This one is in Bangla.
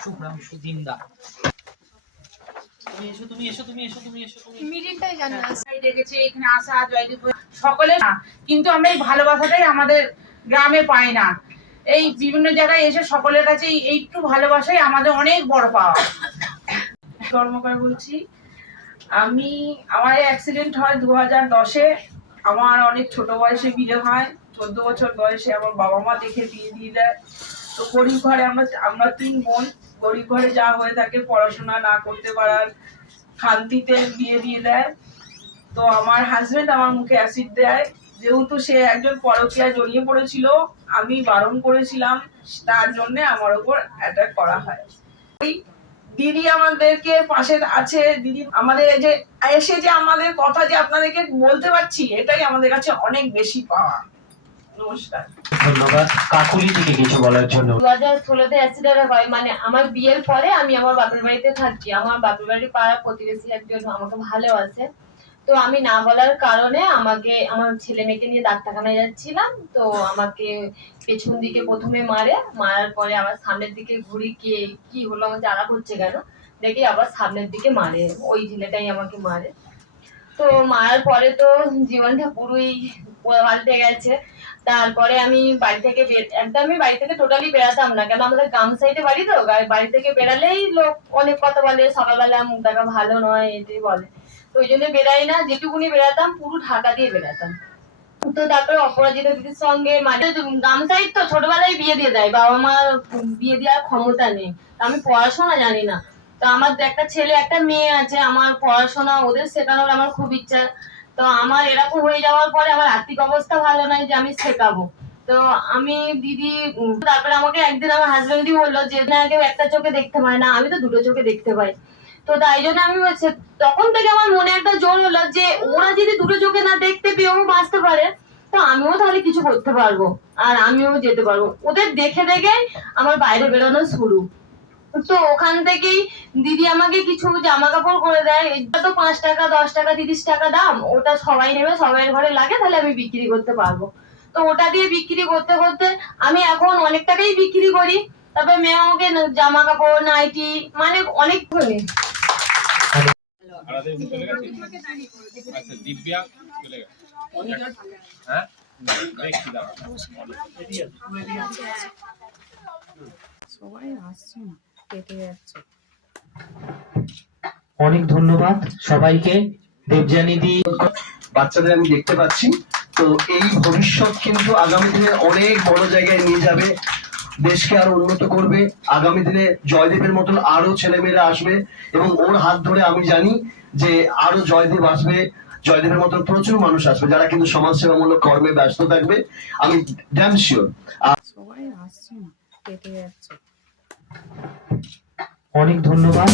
শুভ্রাংশু জিন্দা তুমি এসো তুমি এসো তুমি এসো তুমি এসো তুমি মিডিলটাই জানি না। সবাই দেখেছে এখানে আসা জয়দীপ সকলে কিন্তু আমরা এই ভালোবাসাটাই আমাদের গ্রামে পাই না। এই বিভিন্ন জায়গায় এসে সকলের কাছে এই- ভালোবাসাই আমাদের অনেক বড় পাওয়া। কর্মকার বলছি আমি আমার অ্যাক্সিডেন্ট হয় দু হাজার দশে। আমার অনেক ছোট বয়সে বিয়ে হয় চোদ্দ বছর বয়সে আমার বাবা মা দেখে বিয়ে দিয়ে দেয়। তো গরিব ঘরে আমরা আমরা তিন বোন। গরিব ঘরে যা হয়ে থাকে, পড়াশোনা না করতে পারার খান্তিতে বিয়ে দিয়ে দেয়। তো আমার হাজবেন্ড আমার মুখে অ্যাসিড দেয়। যেহেতু সে একজন পরকীয়ায় জড়িয়ে পড়েছিল, আমি বারণ করেছিলাম, তার জন্য আমার ওপর অ্যাটাক করা হয়। দিদি আমাদেরকে পাশে আছে, দিদি আমাদের যে, এসে যে আমাদের কথা যে আপনাদেরকে বলতে পারছি, এটাই আমাদের কাছে অনেক বেশি পাওয়া। নমস্কার। ধন্যবাদ। কাকুলি থেকে কিছু বলার জন্য। দু হাজার ষোলোতে অ্যাক্সিডেন্ট হয় মানে আমার বিয়ের পরে আমি আমার বাপের বাড়িতে থাকি। আমার বাপের বাড়ির পাড়ার প্রতিবেশী একজন আমাকে ভালোবাসে তো আমি না বলার কারণে আমাকে আমার ছেলে মেয়েকে নিয়ে ডাক্তারখানায় যাচ্ছিলাম। তো আমাকে পেছন দিকে প্রথমে মারে। মারার পরে আবার সামনের দিকে ঘুরি কে কি হলো আমার জ্বালা করছে কেন? দেখি আবার সামনের দিকে মারে। ওই ছেলেটাই আমাকে মারে। তো মারার পরে তো জীবনটা পুরোই পাল্টে গেছে। তারপরে আমি বাড়ি থেকে একদমই বাড়ি থেকে টোটালি বেরাতাম না। কেন আমাদের গ্রাম সাইডে বাড়ি তো? বাড়ি থেকে বেরালেই লোক অনেক কথা বলে, সকালবেলা মুখ দেখা ভালো নয়, এটাই বলে। তো ওই জন্য বেরাই না, যেটুকুনি বেরাতাম, পুরো ঢাকা দিয়ে বেরাতাম। তো তারপরে অপরাজিতা দিদির সঙ্গে মানে গ্রাম সাইড তো ছোটবেলায় বিয়ে দিয়ে দেয়, বাবা মা বিয়ে দেওয়ার ক্ষমতা নেই। আমি পড়াশোনা জানি না। তো আমার একটা ছেলে, একটা মেয়ে আছে, আমার পড়াশোনা ওদের শেখানোর আমার খুব ইচ্ছা। তো আমার এরকম হয়ে যাওয়ার পরে আমার আর্থিক অবস্থা ভালো নয় যে আমি শেখাবো। তো আমি দিদি তারপরে আমাকে একদিন আমার হাজবেন্ডই বলল যে, না, কেউ একটা চোখে দেখতে পায় না, আমি তো দুটো চোখে দেখতে পাই। তো তাই জন্য আমি বলছি, তখন থেকে আমার মনে একটা জোর হলো যে, ওরা যদি দুটো চোখে না দেখতে পেয়েও বাঁচতে পারে, তো আমিও তাহলে কিছু করতে পারব, আর আমিও যেতে পারব। ওদের দেখে দেখে আমার বাইরে বেরোনো শুরু। তো ওখান থেকেই দিদি আমাকে কিছু জামা কাপড় করে দেয়। এটা তো পাঁচ টাকা দশ টাকা তিরিশ টাকা দাম। ওটা সবাই নেবে সবাই ঘরে লাগে তাহলে আমি বিক্রি করতে পারব। তো ওটা দিয়ে বিক্রি করতে করতে আমি এখন অনেক টাকাই বিক্রি করি। তারপরে মেয়ে আমাকে জামা কাপড় নাইটি মানে অনেক ধরে আচ্ছা দিব্যা চলে গেছে। হ্যাঁ? দেখছি দাঁড়া সবাই আসছে না। কেটে যাচ্ছে। অনেক ধন্যবাদ সবাইকে। দেবজানি দি বাচ্চাদের আমি দেখতে পাচ্ছি। তো এই ভবিষ্যৎ কিন্তু আগামী দিনে অনেক বড় জায়গায় নিয়ে যাবে। দেশকে আরও উন্নত করবে। আগামী দিনে জয়দেবের মতন আরও ছেলেমেয়েরা আসবে এবং ওর হাত ধরে আমি জানি যে আরও জয়দেব আসবে। জয়দেবের মতন প্রচুর মানুষ আসবে যারা কিন্তু সমাজসেবামূলক কর্মে ব্যস্ত থাকবে। আমি ড্যাম শিওর সবাই আসছে না কেটে যাচ্ছে। অনেক ধন্যবাদ।